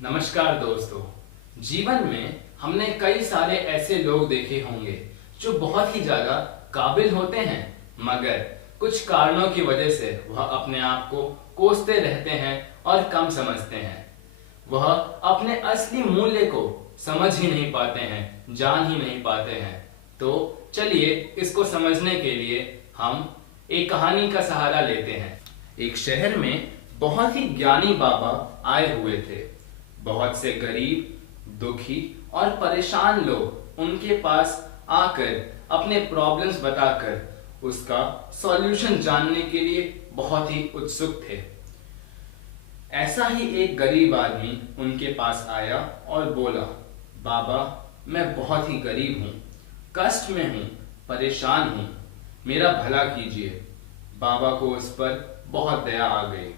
नमस्कार दोस्तों। जीवन में हमने कई सारे ऐसे लोग देखे होंगे जो बहुत ही ज्यादा काबिल होते हैं, मगर कुछ कारणों की वजह से वह अपने आप को कोसते रहते हैं और कम समझते हैं। वह अपने असली मूल्य को समझ ही नहीं पाते हैं, जान ही नहीं पाते हैं। तो चलिए इसको समझने के लिए हम एक कहानी का सहारा लेते हैं। एक शहर में बहुत ही ज्ञानी बाबा आए हुए थे। बहुत से गरीब, दुखी और परेशान लोग उनके पास आकर अपने प्रॉब्लम्स बताकर उसका सॉल्यूशन जानने के लिए बहुत ही उत्सुक थे। ऐसा ही एक गरीब आदमी उनके पास आया और बोला, बाबा मैं बहुत ही गरीब हूँ, कष्ट में हूँ, परेशान हूँ, मेरा भला कीजिए। बाबा को उस पर बहुत दया आ गई।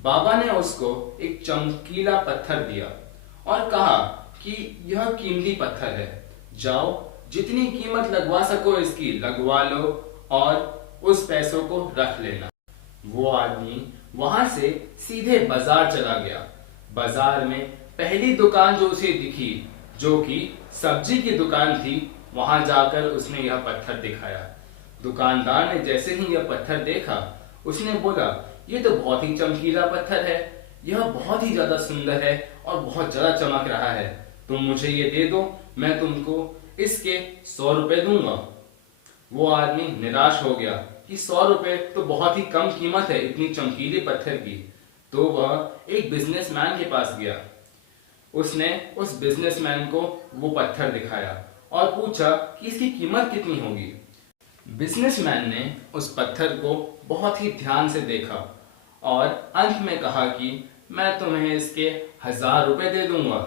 बाबा ने उसको एक चमकीला पत्थर दिया और कहा कि यह कीमती पत्थर है, जाओ जितनी कीमत लगवा सको इसकी लगवा लो और उस पैसों को रख लेना। वो आदमी वहां से सीधे बाजार चला गया। बाजार में पहली दुकान जो उसे दिखी, जो कि सब्जी की दुकान थी, वहां जाकर उसने यह पत्थर दिखाया। दुकानदार ने जैसे ही यह पत्थर देखा, उसने बोला, ये तो बहुत ही चमकीला पत्थर है, यह बहुत ही ज्यादा सुंदर है और बहुत ज्यादा चमक रहा है, तुम मुझे ये दे दो, मैं तुमको इसके 100 रुपए दूंगा। वो आदमी निराश हो गया कि 100 रुपए तो बहुत ही कम कीमत है इतनी चमकीले पत्थर की। तो वह एक बिजनेसमैन के पास गया। उसने उस बिजनेसमैन को वो पत्थर दिखाया और पूछा कि इसकी कीमत कितनी होगी। बिजनेसमैन ने उस पत्थर को बहुत ही ध्यान से देखा और अंत में कहा कि मैं तुम्हें इसके 1000 रुपए दे दूंगा।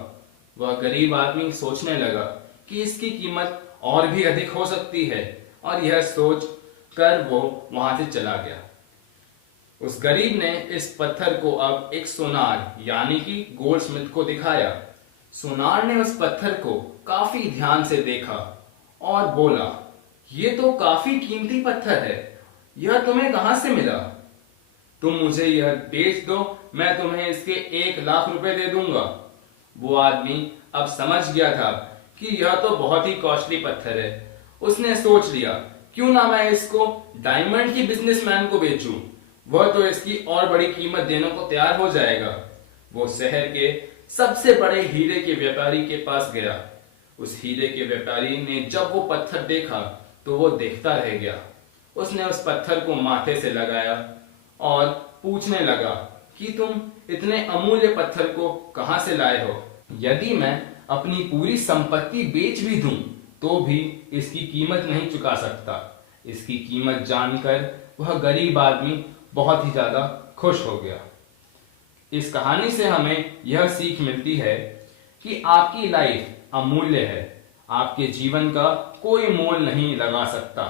वह गरीब आदमी सोचने लगा कि इसकी कीमत और भी अधिक हो सकती है, और यह सोच कर वो वहां से चला गया। उस गरीब ने इस पत्थर को अब एक सोनार यानी कि गोल्डस्मिथ को दिखाया। सोनार ने उस पत्थर को काफी ध्यान से देखा और बोला, ये तो काफी कीमती पत्थर है, यह तुम्हें कहां से मिला? तुम मुझे यह बेच दो, मैं तुम्हें इसके 1 लाख रुपए दे दूंगा। वो आदमी अब समझ गया था कि यह तो बहुत ही कॉस्टली पत्थर है। उसने सोच लिया, क्यों ना मैं इसको डायमंड की बिजनेसमैन को बेचूं, वह तो इसकी और बड़ी कीमत देने को तैयार हो जाएगा। वो शहर के सबसे बड़े हीरे के व्यापारी के पास गया। उस हीरे के व्यापारी ने जब वो पत्थर देखा तो वो देखता रह गया। उसने उस पत्थर को माथे से लगाया और पूछने लगा कि तुम इतने अमूल्य पत्थर को कहां से लाए हो? यदि मैं अपनी पूरी संपत्ति बेच भी दूं तो भी इसकी कीमत नहीं चुका सकता। इसकी कीमत जानकर वह गरीब आदमी बहुत ही ज्यादा खुश हो गया। इस कहानी से हमें यह सीख मिलती है कि आपकी लाइफ अमूल्य है, आपके जीवन का कोई मोल नहीं लगा सकता।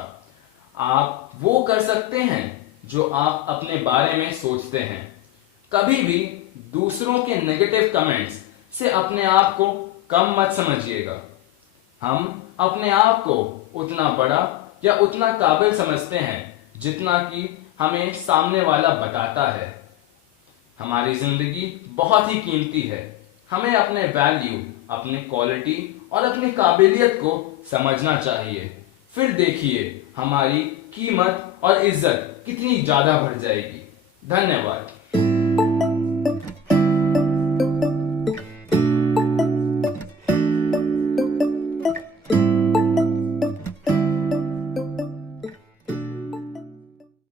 आप वो कर सकते हैं जो आप अपने बारे में सोचते हैं। कभी भी दूसरों के नेगेटिव कमेंट्स से अपने आप को कम मत समझिएगा। हम अपने आप को उतना बड़ा या उतना काबिल समझते हैं जितना कि हमें सामने वाला बताता है। हमारी जिंदगी बहुत ही कीमती है। हमें अपने वैल्यू, अपने क्वालिटी और अपनी काबिलियत को समझना चाहिए। फिर देखिए हमारी कीमत और इज्जत कितनी ज्यादा बढ़ जाएगी। धन्यवाद।